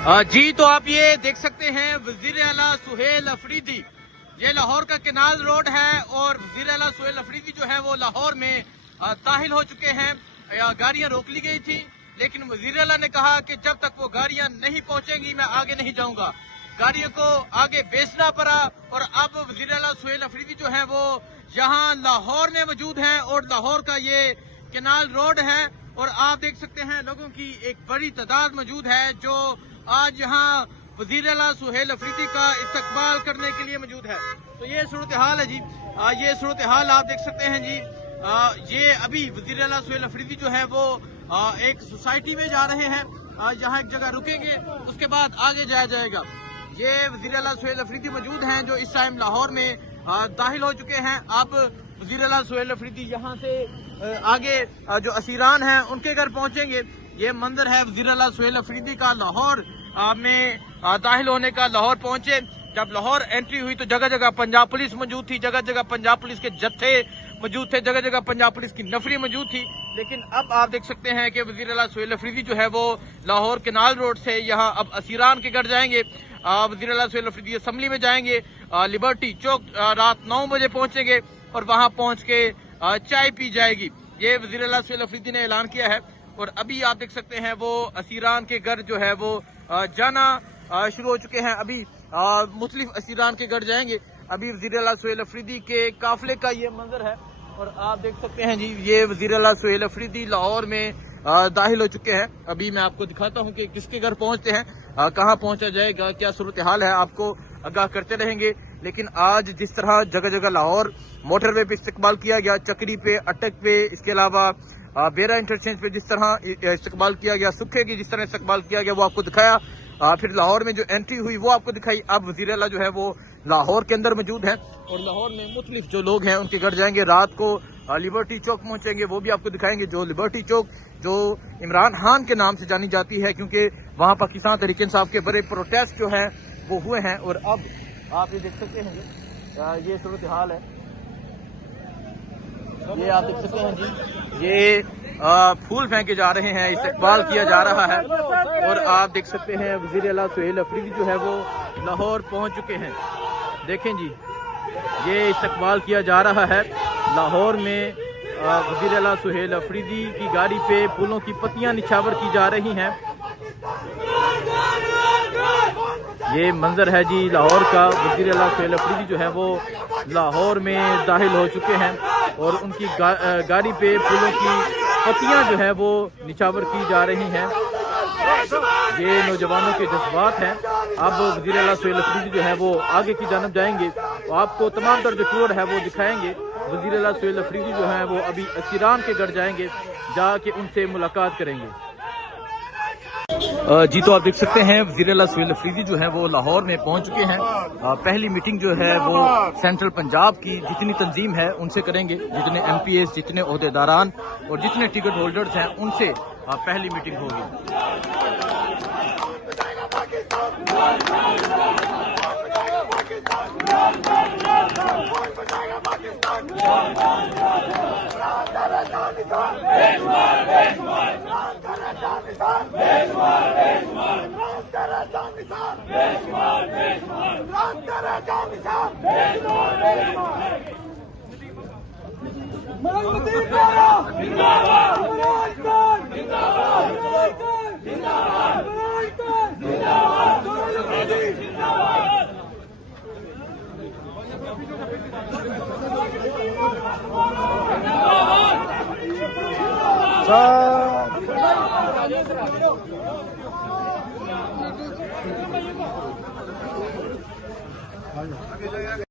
जी तो आप ये देख सकते हैं वजीर आला सुहेल अफरीदी, ये लाहौर का केनाल रोड है और वजीर आला सुहेल अफरीदी जो है वो लाहौर में दाखिल हो चुके हैं। गाड़ियां रोक ली गई थी, लेकिन वजीर आला ने कहा कि जब तक वो गाड़ियां नहीं पहुंचेंगी मैं आगे नहीं जाऊंगा। गाड़ियों को आगे बेचना पड़ा और अब वजीर आला सुहेल अफरीदी जो है वो यहाँ लाहौर में मौजूद हैं और लाहौर का ये केनाल रोड है और आप देख सकते हैं लोगों की एक बड़ी तादाद मौजूद है जो आज यहाँ वजीर आला सुहेल अफरीदी का इस्तकबाल करने के लिए मौजूद है। तो ये सूरत हाल है जी, ये सूरत हाल आप देख सकते हैं जी। ये अभी वजीर आला सुहेल अफरीदी जो है वो एक सोसाइटी में जा रहे हैं, यहाँ एक जगह रुकेंगे, उसके बाद आगे जाया जाएगा। ये वजीर आला सुहेल अफरीदी मौजूद हैं जो इस टाइम लाहौर में दाखिल हो चुके हैं। अब वजीर आला सुहेल अफरीदी यहाँ से आगे जो असीरान हैं उनके घर पहुंचेंगे। ये मंजर है वजीर आला सुहेल अफरीदी का लाहौर में दाखिल होने का। लाहौर पहुंचे, जब लाहौर एंट्री हुई तो जगह जगह पंजाब पुलिस मौजूद थी, जगह जगह पंजाब पुलिस के जत्थे मौजूद थे, जगह जगह पंजाब पुलिस की नफरी मौजूद थी। लेकिन अब आप देख सकते हैं कि वजीर आला सुहेल अफरीदी जो है वो लाहौर केनाल रोड से यहाँ अब असीरान के घर जाएंगे। वजीर आला सुहेल अफरीदी असम्बली में जाएंगे, लिबर्टी चौक रात 9 बजे पहुंचेंगे और वहां पहुंच के चाय पी जाएगी। ये वजीर आला सुहेल अफरीदी ने ऐलान किया है और अभी आप देख सकते हैं वो असीरान के घर जो है वो जाना शुरू हो चुके हैं। अभी मुख्तलिफ असीरान के घर जाएंगे। अभी वजीर आला सुहेल अफरीदी के काफिले का ये मंजर है और आप देख सकते हैं जी, ये वजीर आला सुहेल अफरीदी लाहौर में दाखिल हो चुके हैं। अभी मैं आपको दिखाता हूं कि किसके घर पहुंचते हैं, कहां पहुंचा जाएगा, क्या सूरत हाल है, आपको आगाह करते रहेंगे। लेकिन आज जिस तरह जगह जगह लाहौर मोटरवे पे इस्तकबाल किया गया, चक्री पे, अटक पे, इसके अलावा बेरा इंटरचेंज पे जिस तरह इस्तकबाल किया गया, सुखे की जिस तरह इस्तकबाल किया गया वो आपको दिखाया। फिर लाहौर में जो एंट्री हुई वो आपको दिखाई। अब वजीर आला जो है वो लाहौर के अंदर मौजूद है और लाहौर में मुख्तलिफ जो लोग हैं उनके घर जाएंगे। रात को लिबर्टी चौक पहुंचेंगे, वो भी आपको दिखाएंगे। जो लिबर्टी चौक जो इमरान खान के नाम से जानी जाती है, क्योंकि वहाँ पाकिस्तान तहरीक इंसाफ के बड़े प्रोटेस्ट जो हैं वो हुए हैं। और अब आप ये देख सकते हैं ये सूरत हाल है, ये आप देख सकते हैं जी, ये फूल फेंके जा रहे हैं, इस्तकबाल किया जा रहा है और आप देख सकते हैं वजीर आला सुहेल अफरीदी जो है वो लाहौर पहुंच चुके हैं। देखें जी, ये इस्तकबाल किया जा रहा है लाहौर में। वजीर आला सुहेल अफरीदी की गाड़ी पे फूलों की पत्तियां निछावर की जा रही हैं। ये मंजर है जी लाहौर का। वजीर आला सुहेल अफरीदी जो है वो लाहौर में दाखिल हो चुके हैं और उनकी गाड़ी पे फूलों की पत्तियां जो है वो निछावर की जा रही हैं। ये नौजवानों के जज्बात हैं। अब वजीर आला सुहेल अफरीदी जो है वो आगे की जानब जाएंगे, तो आपको तमाम तर जो टूर है वो दिखाएंगे। वजीर आला सुहेल अफरीदी जो है वो अभी असीरान के घर जाएंगे, जाके उनसे मुलाकात करेंगे। जी तो आप देख सकते हैं वजीर आला सुहेल अफरीदी जो है वो लाहौर में पहुंच चुके हैं। पहली मीटिंग जो है वो सेंट्रल पंजाब की जितनी तंजीम है उनसे करेंगे, जितने MPs, जितने ओहदेदारान और जितने टिकट होल्डर्स हैं उनसे पहली मीटिंग होगी।